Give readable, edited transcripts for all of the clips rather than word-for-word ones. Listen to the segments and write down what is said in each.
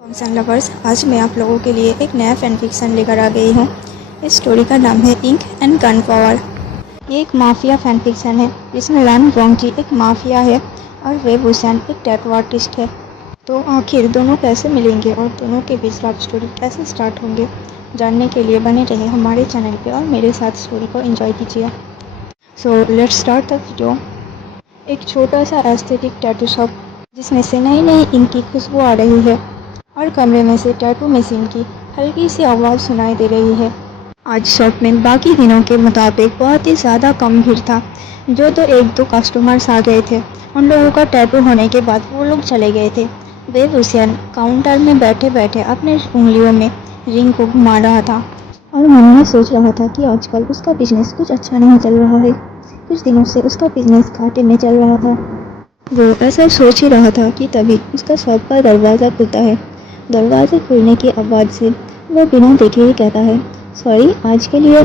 Function lovers, आज मैं आप लोगों के लिए एक नया फैन फिक्शन लेकर आ गई हूँ। इस स्टोरी का नाम है इंक एंड गन पावर। ये एक माफिया फैन फिक्शन है जिसमें लैन वोंगजी एक माफिया है और वेब हुसैन एक टैटू आर्टिस्ट है। तो आखिर दोनों कैसे मिलेंगे और दोनों के बीच लव स्टोरी कैसे स्टार्ट होंगे, जानने के लिए बने रहे हमारे चैनल पे और मेरे साथ स्टोरी को एंजॉय कीजिए। So let's start the video. एक छोटा सा एस्थेटिक टैटू शॉप जिसमें से नई नई इंक की खुशबू आ रही है और कमरे में से टैटू मशीन की हल्की सी आवाज़ सुनाई दे रही है। आज शॉप में बाकी दिनों के मुताबिक बहुत ही ज़्यादा कम भीड़ था। जो तो एक दो कस्टमर्स आ गए थे, उन लोगों का टैटू होने के बाद वो लोग चले गए थे। वेब हुसैन काउंटर में बैठे बैठे अपने उंगलियों में रिंग को घुमा रहा था और मन में सोच रहा था कि आजकल उसका बिजनेस कुछ अच्छा नहीं चल रहा है। कुछ दिनों से उसका बिजनेस घाटे में चल रहा था। वो ऐसा सोच ही रहा था कि तभी उसका शॉप का दरवाज़ा खुलता है। दरवाजे खुलने की आवाज़ से वो बिना देखे ही कहता है, सॉरी, आज के लिए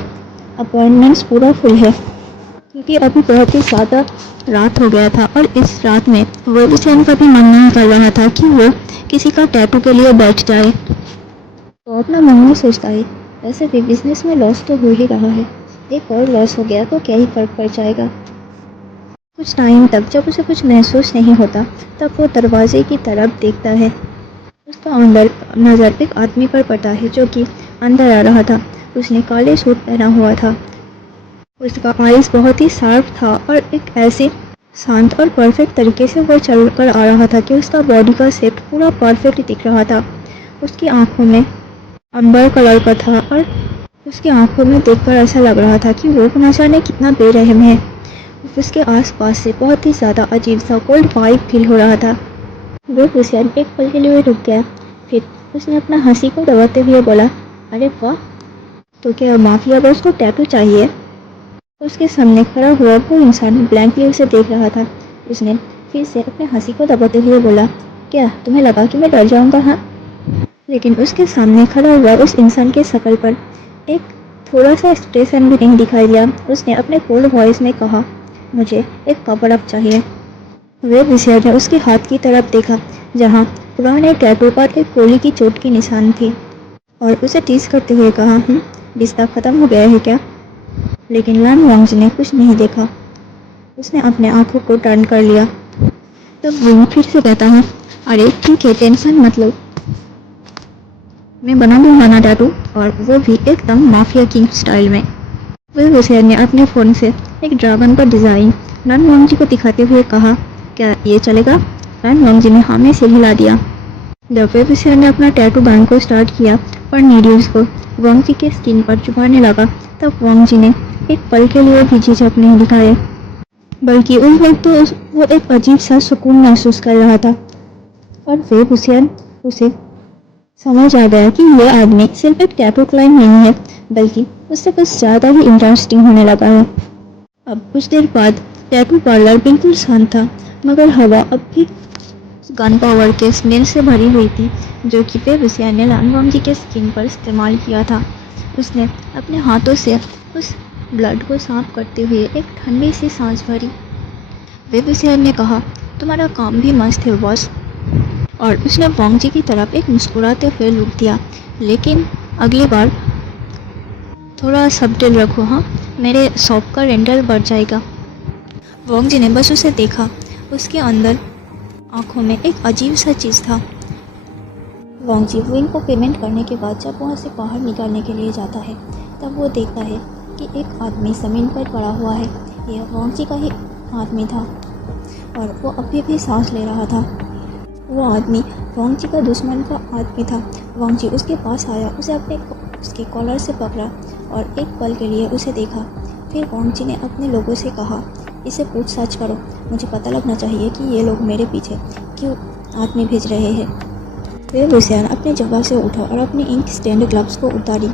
अपॉइंटमेंट्स पूरा फुल है, क्योंकि अभी बहुत ही ज़्यादा रात हो गया था और इस रात में वेब हुसैन का भी मन नहीं कर रहा था कि वो किसी का टैटू के लिए बैठ जाए। तो अपना मन में सोचता है, वैसे भी बिजनेस में लॉस तो हो ही रहा है, एक और लॉस हो गया तो क्या ही फर्क पड़ जाएगा। कुछ टाइम तक जब उसे कुछ महसूस नहीं होता तब वो दरवाजे की तरफ देखता है। उसका अंदर नज़र एक आदमी पर पड़ता है जो कि अंदर आ रहा था। उसने काले सूट पहना हुआ था। उसका आइज़ बहुत ही शार्प था और एक ऐसे शांत और परफेक्ट तरीके से वो चल कर आ रहा था कि उसका बॉडी का शेप पूरा परफेक्ट दिख रहा था। उसकी आंखों में अंबर कलर का था और उसकी आंखों में देखकर ऐसा लग रहा था कि वो न जाने कितना बेरहम है। उसके आसपास से बहुत ही ज़्यादा अजीब सा कोल्ड वाइब फील हो रहा था। वो हुसैन एक पल के लिए रुक गया, फिर उसने अपना हंसी को दबाते हुए बोला, अरे वाह, तो क्या माफिया बॉस को टैटू चाहिए? उसके सामने खड़ा हुआ वो इंसान ब्लैंकली उसे देख रहा था। उसने फिर से अपने हंसी को दबाते हुए बोला, क्या तुम्हें लगा कि मैं डर जाऊंगा? हाँ। लेकिन उसके सामने खड़ा हुआ उस इंसान के शक्ल पर एक थोड़ा सा एक्सप्रेशन भी नहीं दिखाई दिया। उसने अपने कोल्ड वॉइस में कहा, मुझे एक कवर अप चाहिए। वेब हुसैन ने उसके हाथ की तरफ देखा जहाँ पुराने टैटू पर एक गोली की चोट की निशान थी और उसे टीज करते हुए कहा, रिश्ता ख़त्म हो गया है क्या? लेकिन लैन वोंगजी ने कुछ नहीं देखा। उसने अपने आंखों को टर्न कर लिया। तब वो फिर से कहता है, अरे ठीक है, टेंशन मत लो, मैं बना दूंगा ना टैटू, और वो भी एकदम माफिया किंग स्टाइल में। वेब हुसैन ने अपने फ़ोन से एक ड्रैगन का डिज़ाइन लैन वोंगजी को दिखाते हुए कहा, क्या ये चलेगा? लैन वोंगजी ने हाँ में सिर हिला दिया। जब वेब हुसैन ने अपना टैटू बैन को स्टार्ट किया और नीडल्स को वोंगजी के स्किन पर चुभाने लगा, तब वोंगजी ने एक पल के लिए भी झिझक नहीं दिखाए, बल्कि उस वक्त तो वो एक अजीब सा सुकून महसूस कर रहा था। और वेब हुसैन उसे समझ आ गया कि ये आदमी सिर्फ एक टैटू क्लाइंट नहीं है, बल्कि उससे कुछ ज़्यादा ही इंटरेस्टिंग होने लगा है। अब कुछ देर बाद टैटू पार्लर बिल्कुल शांत था, मगर हवा अब भी गन पावर के स्मेल से भरी हुई थी जो कि वेब हुसैन ने लैन वोंगजी के स्किन पर इस्तेमाल किया था। उसने अपने हाथों से उस ब्लड को साफ करते हुए एक ठंडी सी सांस भरी। वेब हुसैन ने कहा, तुम्हारा काम भी मस्त है बॉस। और उसने वोंगजी की तरफ एक मुस्कुराते हुए लुक दिया, लेकिन अगली बार थोड़ा सब्टिल रखो, हाँ, मेरे शॉप का रेंटल बढ़ जाएगा। वोंगजी ने बस उसे देखा। उसके अंदर आंखों में एक अजीब सा चीज़ था। वोंगजी विंग को पेमेंट करने के बाद जब वहाँ से बाहर निकालने के लिए जाता है, तब वो देखता है कि एक आदमी ज़मीन पर पड़ा हुआ है। यह वोंगजी का ही आदमी था और वो अभी भी सांस ले रहा था। वो आदमी वोंगजी का दुश्मन का आदमी था। वोंगजी उसके पास आया, उसे उसके कॉलर से पकड़ा और एक पल के लिए उसे देखा। फिर वोंगजी ने अपने लोगों से कहा, इसे पूछताछ करो, मुझे पता लगना चाहिए कि ये लोग मेरे पीछे क्यों आदमी भेज रहे हैं। वेब हुसैन अपनी जगह से उठा और अपनी इंक स्टैंड ग्लव्स को उतारी।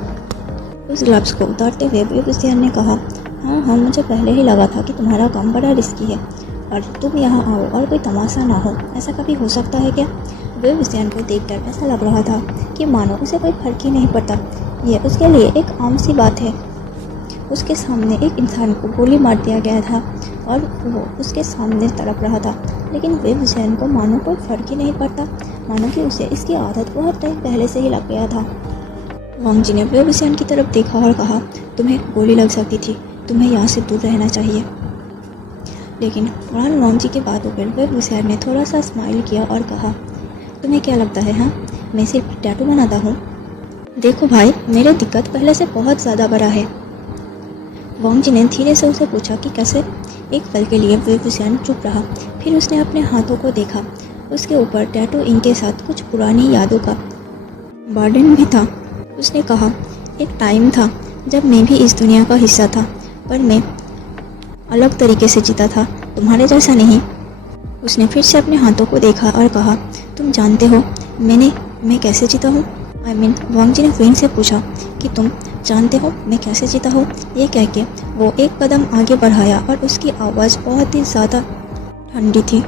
उस ग्लव्स को उतारते हुए वेब हुसैन ने कहा, हाँ, मुझे पहले ही लगा था कि तुम्हारा काम बड़ा रिस्की है और तुम यहाँ आओ और कोई तमाशा ना हो, ऐसा कभी हो सकता है क्या? वेब हुसैन को देखकर ऐसा लग रहा था कि मानो उसे कोई फर्क ही नहीं पड़ता। यह उसके लिए एक आम सी बात है। उसके सामने एक इंसान को गोली मार दिया गया था और वो उसके सामने तड़प रहा था, लेकिन वेब हुसैन को मानो कोई फर्क ही नहीं पड़ता। मानो कि उसे इसकी आदत बहुत टाइम पहले से ही लग गया था। वांग जी ने वे वुसियान की तरफ देखा और कहा, तुम्हें गोली लग सकती थी, तुम्हें यहाँ से दूर रहना चाहिए। लेकिन फौरन वांग जी की बातों पर वे वुसियान ने थोड़ा सा स्माइल किया और कहा, तुम्हें क्या लगता है हाँ, मैं सिर्फ टैटू बनाता हूँ? देखो भाई, मेरी दिक्कत पहले से बहुत ज़्यादा बड़ा है। वांग जी ने धीरे से उसे पूछा कि कैसे। एक पल के लिए वे वुसियान चुप रहा, फिर उसने अपने हाथों को देखा। उसके ऊपर टैटू इंक के साथ कुछ पुरानी यादों का बर्डन भी था। उसने कहा, एक टाइम था जब मैं भी इस दुनिया का हिस्सा था, पर मैं अलग तरीके से जीता था, तुम्हारे जैसा नहीं। उसने फिर से अपने हाथों को देखा और कहा, तुम जानते हो मैं कैसे जीता हूँ? वांग जी ने फिर से पूछा कि तुम जानते हो मैं कैसे जीता हूँ? ये कह के वो एक कदम आगे बढ़ाया और उसकी आवाज़ बहुत ही ज़्यादा ठंडी थी।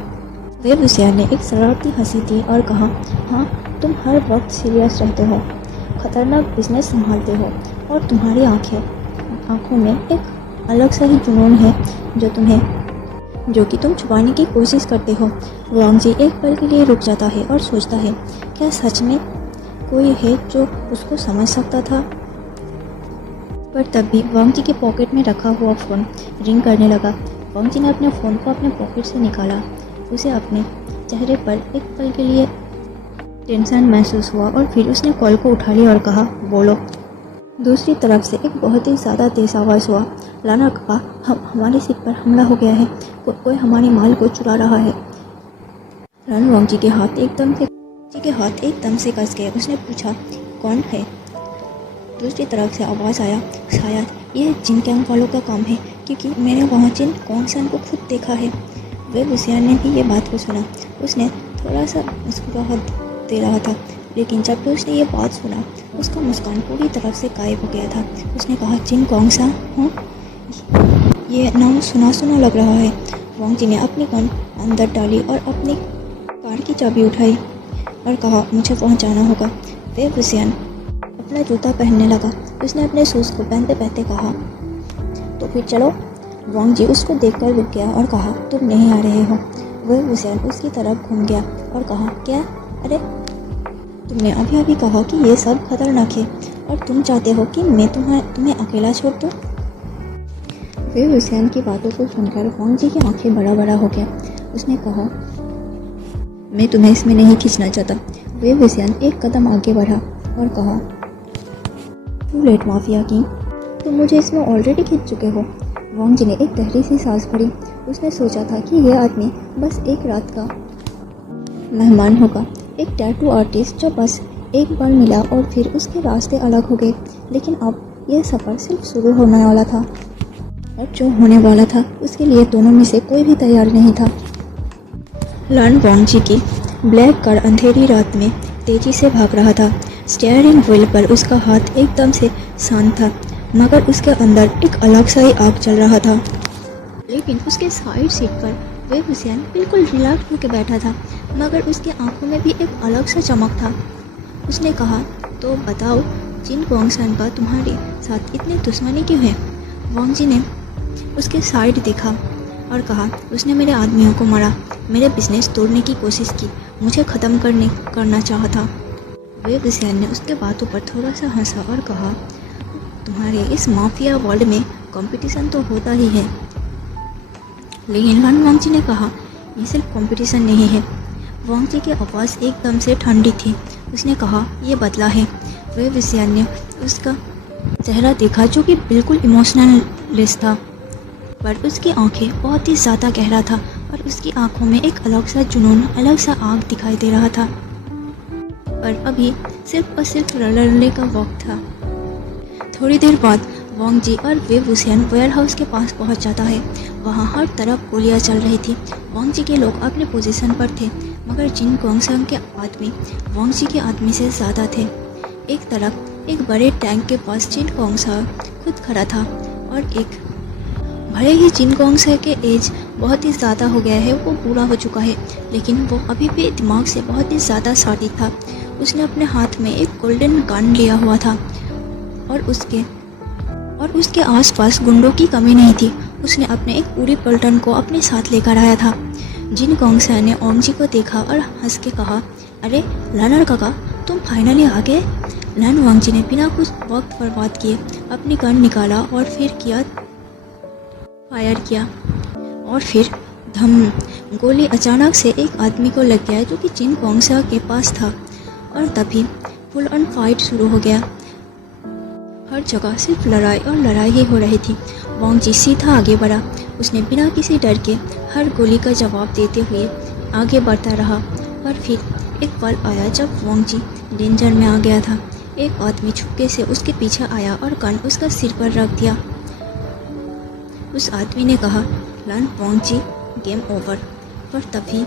वे वुसियान ने एक शरारती हंसी दी और कहा, हाँ, तुम हर वक्त सीरियस रहते हो, खतरनाक बिजनेस संभालते हो और तुम्हारी आंखों में एक अलग सा ही जुनून है जो कि तुम छुपाने की कोशिश करते हो। वांग जी एक पल के लिए रुक जाता है और सोचता है, क्या सच में कोई है जो उसको समझ सकता था? पर तब भी वांग जी के पॉकेट में रखा हुआ फ़ोन रिंग करने लगा। वांग जी ने अपने फ़ोन को अपने पॉकेट से निकाला। उसे अपने चेहरे पर एक पल के लिए टेंशन महसूस हुआ और फिर उसने कॉल को उठा लिया और कहा, बोलो। दूसरी तरफ से एक बहुत ही ज़्यादा तेज़ आवाज़ हुआ, लाना कहा, हमारे सिर पर हमला हो गया है, कोई हमारे माल को चुरा रहा है। वांग जी के हाथ एकदम से कस गए। उसने पूछा, कौन है? दूसरी तरफ से आवाज़ आया, शायद यह जिन कैंग वालों का काम है, क्योंकि मैंने वहाँ जिन कॉन्गसन को खुद देखा है। वे वुसियान ने भी ये बात को सुना। उसने थोड़ा सा मुस्कुराहट दे रहा था, लेकिन जब भी उसने ये बात सुना, उसका मुस्कान पूरी तरफ से गायब हो गया था। उसने कहा, जिन कॉन्गसन? हाँ, ये नाम सुना लग रहा है। वांग जी ने अपनी गन अंदर डाली और अपनी कार की चाबी उठाई और कहा, मुझे वहाँ जाना होगा। वे वुसियान अपना जूता पहनने लगा। उसने अपने शूज़ को पहनते पहनते कहा, तो फिर चलो। वांग जी उसको देखकर रुक गया और कहा, तुम नहीं आ रहे हो? वे वुसियान उसकी तरफ घूम गया और कहा, क्या? अरे, तुमने अभी कहा कि ये सब खतरनाक है और तुम चाहते हो कि मैं तुम्हें अकेला छोड़ दूँ? वे वुसियान की बातों को सुनकर वांग जी की आंखें बड़ा हो गया। उसने कहा, मैं तुम्हें इसमें नहीं खींचना चाहता। वे वुसियान एक कदम आगे बढ़ा और कहा, टू लेट माफिया किंग, तुम मुझे इसमें ऑलरेडी खींच चुके हो। वांग जी ने एक गहरी सी सांस भरी। उसने सोचा था कि यह आदमी बस एक रात का मेहमान होगा, एक टैटू आर्टिस्ट जो बस एक बार मिला और फिर उसके रास्ते अलग हो गए। लेकिन अब यह सफ़र सिर्फ शुरू होने वाला था और जो होने वाला था उसके लिए दोनों में से कोई भी तैयार नहीं था। लन वांग जी की ब्लैक कार अंधेरी रात में तेजी से भाग रहा था। स्टीयरिंग व्हील पर उसका हाथ एकदम से शांत था, मगर उसके अंदर एक अलग सा ही आग चल रहा था। लेकिन उसके साइड सीट पर वे वुसियान बिल्कुल रिलैक्स होकर बैठा था, मगर उसकी आंखों में भी एक अलग सा चमक था। उसने कहा, तो बताओ, जिन कॉन्गसन का तुम्हारे साथ इतनी दुश्मनी क्यों है? वांग जी ने उसके साइड देखा और कहा, उसने मेरे आदमियों को मारा, मेरे बिजनेस तोड़ने की कोशिश की, मुझे ख़त्म करना चाहा था। वे वुसियान ने उसके बातों पर थोड़ा सा हंसा और कहा, तुम्हारे इस माफिया वर्ल्ड में कंपटीशन तो होता ही है। लेकिन वांग जी ने कहा, ये सिर्फ कंपटीशन नहीं है। वांग जी की आवाज़ एकदम से ठंडी थी। उसने कहा, ये बदला है। वे वुसियान ने उसका चेहरा देखा जो कि बिल्कुल इमोशनलेस था, पर उसकी आंखें बहुत ही ज़्यादा गहरा था और उसकी आंखों में एक अलग सा जुनून, अलग सा आग दिखाई दे रहा था। पर अभी सिर्फ और सिर्फ लड़ने का वक्त था। थोड़ी देर बाद वांग जी और वे वुसियान वेयरहाउस के पास पहुंच जाता है। वहां हर तरफ गोलियां चल रही थी। वांग जी के लोग अपने पोजीशन पर थे, मगर जिन कॉन्गसन के आदमी वांग जी के आदमी से ज़्यादा थे। एक तरफ एक बड़े टैंक के पास जिन कॉन्गसन खुद खड़ा था और एक भले ही जिन कॉन्गसन के एज बहुत ही ज़्यादा हो गया है, वो बूढ़ा हो चुका है, लेकिन वो अभी भी दिमाग से बहुत ही ज़्यादा शातित था। उसने अपने हाथ में एक गोल्डन गन लिया हुआ था और उसके आसपास गुंडों की कमी नहीं थी। उसने अपने एक पूरी पलटन को अपने साथ लेकर आया था। जिन कॉन्गसन ने वांग जी को देखा और हंस के कहा, अरे लर्नर काका, तुम फाइनली आ गए। लैन वांगजी ने बिना कुछ वक्त बर्बाद किए अपनी गन निकाला और फिर फायर किया और फिर धम, गोली अचानक से एक आदमी को लग गया जो कि जिन गोंगसा के पास था और तभी फुल ऑन फाइट शुरू हो गया। हर जगह सिर्फ लड़ाई और लड़ाई ही हो रही थी। वांगजी सीधा आगे बढ़ा। उसने बिना किसी डर के हर गोली का जवाब देते हुए आगे बढ़ता रहा। पर फिर एक पल आया जब वांगजी डेंजर में आ गया था। एक आदमी छुपके से उसके पीछे आया और गन उसका सिर पर रख दिया। उस आदमी ने कहा, लन वांगजी, गेम ओवर। पर तभी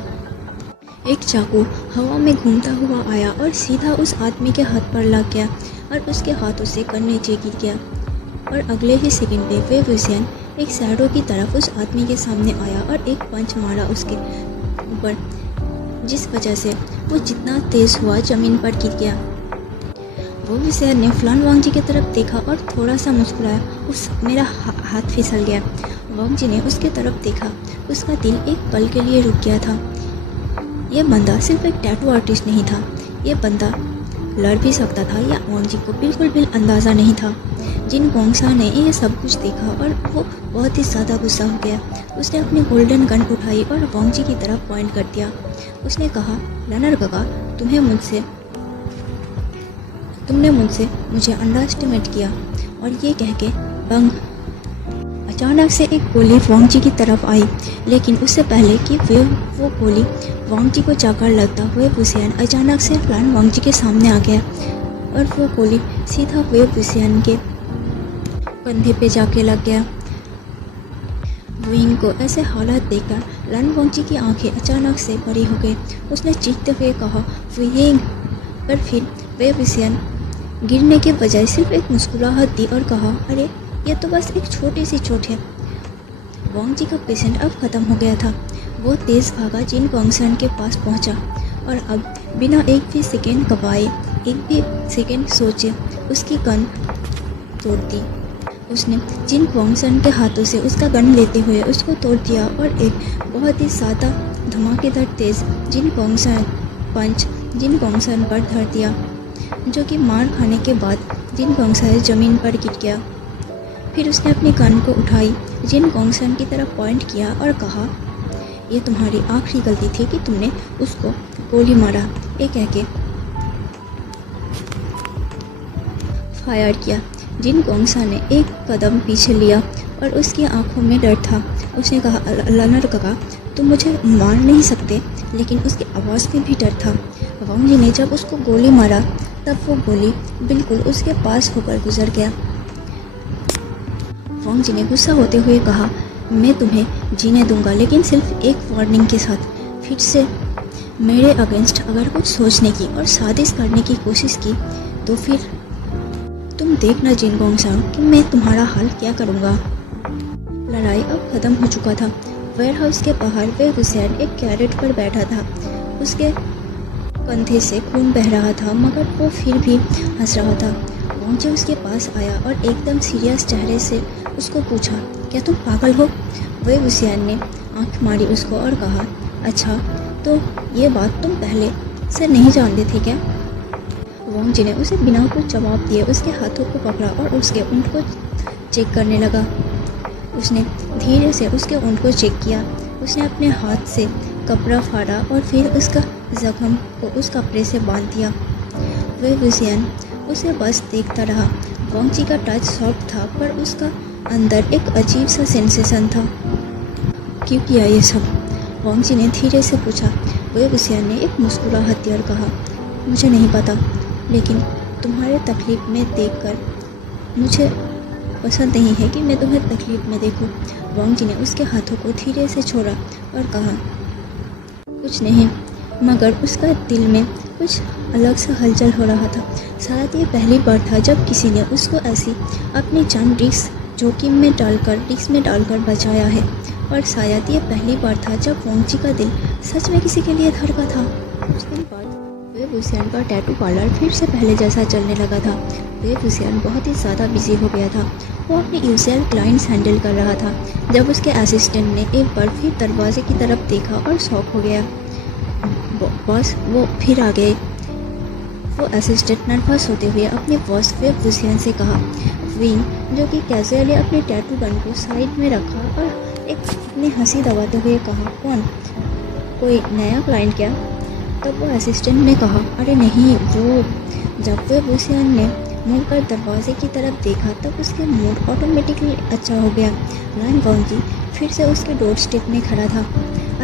एक चाकू हवा में घूमता हुआ आया और सीधा उस आदमी के हाथ पर लग गया और उसके हाथों से गन नीचे गिर गया। और अगले ही सेकंड पे वे विजयन एक शैडो की तरफ उस आदमी के सामने आया और एक पंच मारा उसके ऊपर, जिस वजह से वो जितना तेज हुआ जमीन पर गिर गया। वो विजयन ने फ्लान वांगजी की तरफ देखा और थोड़ा सा मुस्कुराया। मेरा हाथ फिसल गया। वांगजी ने उसके तरफ देखा। उसका दिल एक पल के लिए रुक गया था। ये बंदा सिर्फ एक टैटू आर्टिस्ट नहीं था, ये बंदा लड़ भी सकता था। या वांगजी को बिल्कुल भी अंदाज़ा नहीं था। जिन गोंगसा ने ये सब कुछ देखा और वो बहुत ही ज़्यादा गुस्सा हो गया। उसने अपनी गोल्डन गन उठाई और वांगजी की तरफ पॉइंट कर दिया। उसने कहा, लर्नर काका, तुमने मुझसे मुझे अंडर एस्टिमेट किया। और ये कह के बंग, अचानक से एक गोली वांगजी की तरफ आई, लेकिन उससे पहले कि वो गोली वांगजी को जाकर लगता हुए विजयन अचानक से फ्लान वांगजी के सामने आ गया और वो गोली सीधा वे विजयन के कंधे पे जाके लग गया। वुइंग को ऐसे हालात देखकर लन वांगजी की आंखें अचानक से बड़ी हो गई। उसने चीखते हुए कहा, वुइंग। पर फिर वे विजयन गिरने के बजाय सिर्फ एक मुस्कुराहट दी और कहा, अरे यह तो बस एक छोटी सी चोट है। वांगजी का पेशेंट अब ख़त्म हो गया था। वो तेज़ भागा जिन गोंगसन के पास पहुंचा और अब बिना एक भी सेकेंड गवाए, एक भी सेकेंड सोचे उसकी गन तोड़ दी। उसने जिन गोंगसन के हाथों से उसका गन लेते हुए उसको तोड़ दिया और एक बहुत ही सादा धमाकेदार तेज़ जिन गोंगसन पर धर दिया, जो कि मार खाने के बाद जिन गोंगसन ज़मीन पर गिर गया। फिर उसने अपनी गन को उठाई, जिन गोंगसन की तरफ पॉइंट किया और कहा, ये तुम्हारी आखिरी गलती थी कि तुमने उसको गोली मारा। ये कह के फायर किया। जिन गोंगसा ने एक कदम पीछे लिया और उसकी आंखों में डर था। उसने कहा, लर्नर काका, तुम मुझे मार नहीं सकते। लेकिन उसकी आवाज़ में भी डर था। वांगजी ने जब उसको गोली मारा तब वो गोली बिल्कुल उसके पास होकर गुजर गया। वांगजी ने गुस्सा होते हुए कहा, मैं तुम्हें जीने दूंगा, लेकिन सिर्फ एक वार्निंग के साथ। फिर से मेरे अगेंस्ट अगर कुछ सोचने की और साजिश करने की कोशिश की तो फिर तुम देखना जिन गोंगसा कि मैं तुम्हारा हाल क्या करूँगा। लड़ाई अब ख़त्म हो चुका था। वेयरहाउस के बाहर वे विजयन एक कैरेट पर बैठा था। उसके कंधे से खून बह रहा था, मगर वो फिर भी हंस रहा था। वांगजी उसके पास आया और एकदम सीरियस चेहरे से उसको पूछा, क्या तुम पागल हो? वे विजयन ने आंख मारी उसको और कहा, अच्छा तो ये बात तुम पहले से नहीं जानते थे क्या? वांगजी ने उसे बिना कुछ जवाब दिए उसके हाथों को पकड़ा और उसके ऊँट को चेक करने लगा। उसने धीरे से उसके ऊँट को चेक किया। उसने अपने हाथ से कपड़ा फाड़ा और फिर उसका जख्म को उस कपड़े से बांध दिया। वे विजयन उसे बस देखता रहा। वांगजी का टच सॉफ्ट था, पर उसका अंदर एक अजीब सा सेंसेशन था। क्यों किया ये सब? वांगजी ने धीरे से पूछा। वे विजयन ने एक मुस्कुराहट दी और कहा, मुझे नहीं पता, लेकिन तुम्हारे तकलीफ में देखकर मुझे पसंद नहीं है कि मैं तुम्हें तकलीफ में देखूं। वांगजी ने उसके हाथों को धीरे से छोड़ा और कहा, कुछ नहीं, मगर उसका दिल में कुछ अलग सा हलचल हो रहा था। शायद ये पहली बार था जब किसी ने उसको ऐसी अपनी जान जोखिम में डालकर बचाया है। और शायद ये पहली बार था जब वांगजी का दिल सच में किसी के लिए धड़का था। कुछ दिन बाद वे विजयन का टैटू पार्लर फिर से पहले जैसा चलने लगा था। वे विजयन बहुत ही ज़्यादा बिजी हो गया था। वो अपने यूजुअल क्लाइंट्स हैंडल कर रहा था जब उसके असिस्टेंट ने एक बार फिर दरवाजे की तरफ देखा और शॉक हो गया। बॉस वो फिर आ गए। वो असिस्टेंट नर्वस होते हुए अपने बॉस वेब वुसियन से कहा। विंग, जो कि कैजुअली अपने टैटू गन को साइड में रखा और एक अपनी हंसी दबाते हुए कहा, कौन, कोई नया क्लाइंट क्या? तब वो असिस्टेंट ने कहा, अरे नहीं वो। जब वेब वुसियन ने मुड़कर दरवाजे की तरफ देखा तब उसके मूड ऑटोमेटिकली अच्छा हो गया। लाइन वॉन्जी फिर से उसके डोर स्टेप में खड़ा था,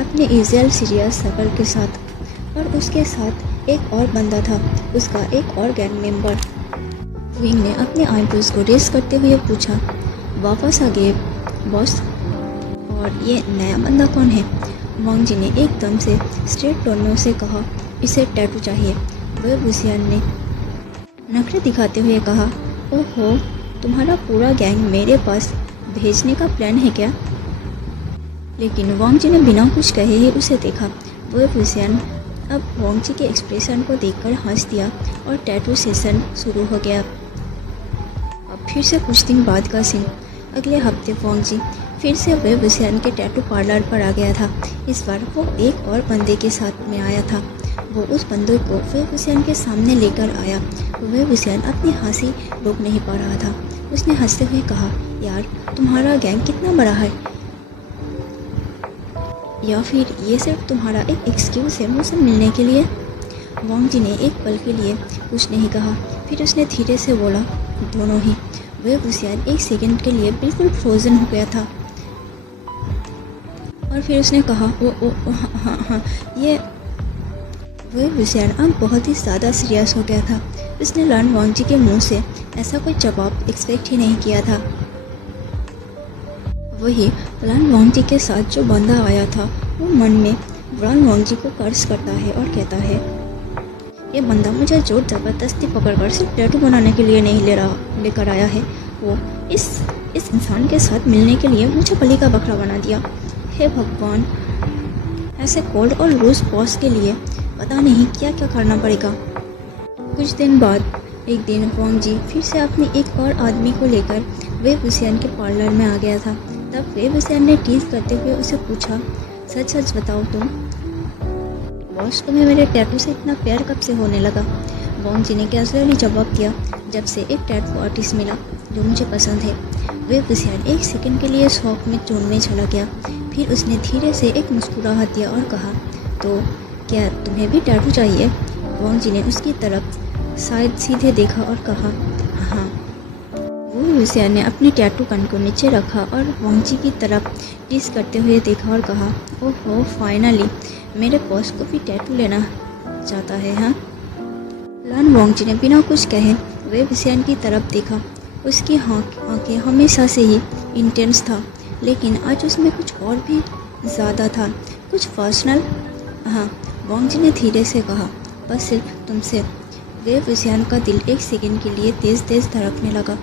अपने यूजुअल सीरियस शक्ल के साथ, और उसके साथ एक और बंदा था, उसका एक और गैंग मेंबर। विंग ने अपने आईब्रोज को रेस करते हुए पूछा, वापस आ गए बॉस? और ये नया बंदा कौन है? वांगजी ने एकदम से स्ट्रेट टोन में उसे कहा, इसे टैटू चाहिए। वेब वुसियन ने नखरे दिखाते हुए कहा, ओहो, तुम्हारा पूरा गैंग मेरे पास भेजने का प्लान है क्या? लेकिन वांगजी ने बिना कुछ कहे ही उसे देखा। वेब वुसियन अब वांगजी के एक्सप्रेशन को देखकर हंस दिया और टैटू सेशन शुरू हो गया। अब फिर से कुछ दिन बाद का सीन। अगले हफ्ते वांगजी फिर से वेब वुसियन के टैटू पार्लर पर आ गया था। इस बार वो एक और बंदे के साथ में आया था। वो उस बंदे को वेब वुसियन के सामने लेकर आया। वेब वुसियन अपनी हंसी रोक नहीं पा रहा था। उसने हंसते हुए कहा, यार तुम्हारा गैंग कितना बड़ा है? या फिर ये सिर्फ तुम्हारा एक एक्सक्यूज़ है मुझसे मिलने के लिए? वांगजी ने एक पल के लिए कुछ नहीं कहा, फिर उसने धीरे से बोला, दोनों ही। वेब वुसियन एक सेकंड के लिए बिल्कुल फ्रोजन हो गया था और फिर उसने कहा, ओ हाँ, ये। वेब वुसियन अब बहुत ही ज़्यादा सीरियस हो गया था। उसने लान वांगजी के मुंह से ऐसा कोई जवाब एक्सपेक्ट ही नहीं किया था। वही लान वांगजी के साथ जो बंदा आया था वो मन में लान वांगजी को कर्ज करता है और कहता है, ये बंदा मुझे जोर ज़बरदस्ती पकड़कर सिर्फ टैटू बनाने के लिए नहीं लेकर आया है। वो इस इंसान के साथ मिलने के लिए मुझे बलि का बकरा बना दिया। हे भगवान, ऐसे कोल्ड और रूस बॉस के लिए पता नहीं क्या क्या करना पड़ेगा। कुछ दिन बाद एक दिन वांगजी फिर से अपने एक और आदमी को लेकर वेब वुसियन के पार्लर में आ गया था। तब वेब वुसियन ने टीज करते हुए उसे पूछा, सच सच बताओ तुम, बॉस तुम्हें मेरे टैटू से इतना प्यार कब से होने लगा? वांगजी ने कैजुअली जवाब दिया, जब से एक टैटू आर्टिस्ट मिला जो मुझे पसंद है। वेब वुसियन एक सेकंड के लिए शौक में जोन में चला गया, फिर उसने धीरे से एक मुस्कुराहट दिया और कहा, तो क्या तुम्हें भी टैटू चाहिए? वांगजी ने उसकी तरफ शायद सीधे देखा और कहा, हाँ। वेब वुसियन ने अपनी टैटू गन को नीचे रखा और वांगजी की तरफ टीज करते हुए देखा और कहा, ओहो, फाइनली मेरे बॉस को भी टैटू लेना चाहता है, हाँ। लान वांगजी ने बिना कुछ कहे वेब वुसियन की तरफ देखा। उसकी आंखें हमेशा से ही इंटेंस था, लेकिन आज उसमें कुछ और भी ज़्यादा था, कुछ पर्सनल। हाँ, वांगजी ने धीरे से कहा, बस सिर्फ तुमसे। वेब वुसियन का दिल एक सेकंड के लिए तेज़ तेज़ धड़कने लगा।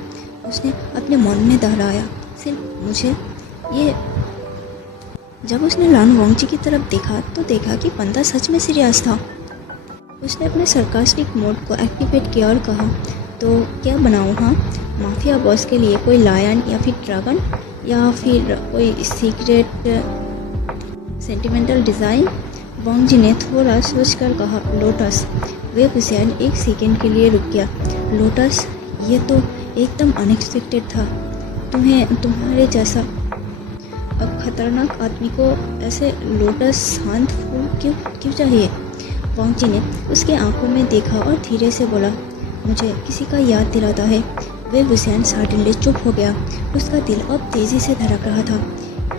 उसने अपने मन में दोहराया, सिर्फ मुझे? ये। जब उसने लान वांगजी की तरफ देखा तो देखा कि बंदा सच में सीरियस था। उसने अपने सरकास्टिक मोड को एक्टिवेट किया और कहा, तो क्या बनाऊँ? हाँ, माफिया बॉस के लिए कोई लायन या फिर ड्रैगन या फिर कोई सीक्रेट सेंटिमेंटल डिज़ाइन? वांगजी ने थोड़ा सोचकर कहा, लोटस। वेब वुसियन एक सेकंड के लिए रुक गया। लोटस? ये तो एकदम अनएक्सपेक्टेड था। तुम्हारे जैसा अब खतरनाक आदमी को ऐसे लोटस शांत फूल क्यों चाहिए? वांगजी ने उसके आंखों में देखा और धीरे से बोला, मुझे किसी का याद दिलाता है। वेब वुसियन सडनली चुप हो गया। उसका दिल अब तेज़ी से धड़क रहा था।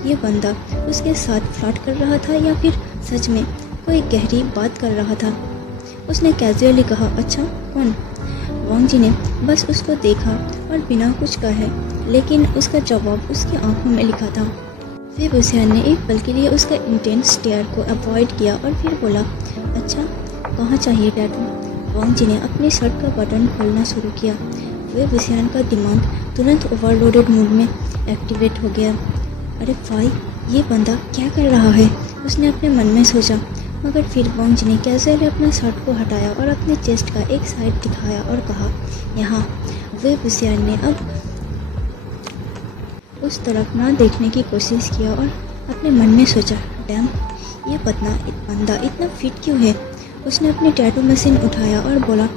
ये बंदा उसके साथ फ्लर्ट कर रहा था या फिर सच में कोई गहरी बात कर रहा था? उसने कैजुअली कहा, अच्छा, कौन? वांगजी ने बस उसको देखा और बिना कुछ कहे, लेकिन उसका जवाब उसकी आंखों में लिखा था। वेब वुसियन ने एक पल के लिए उसका इंटेंस स्टेयर को अवॉइड किया और फिर बोला, अच्छा, कहाँ चाहिए टैटू? वांगजी ने अपनी शर्ट का बटन खोलना शुरू किया। वेब वुसियन का दिमाग तुरंत ओवरलोडेड मोड में एक्टिवेट हो गया। अरे भाई, ये बंदा क्या कर रहा है? उसने अपने मन में सोचा, मगर फिर वांगजी ने कैजुअली अपना शर्ट को हटाया और अपने चेस्ट का एक साइड दिखाया और कहा, यहाँ। वेब वुसियन ने अब उस तरफ ना देखने की कोशिश किया और अपने मन में सोचा, डैम, ये बंदा इतना फिट क्यों है? उसने अपनी टैटू मशीन उठाया और बोला,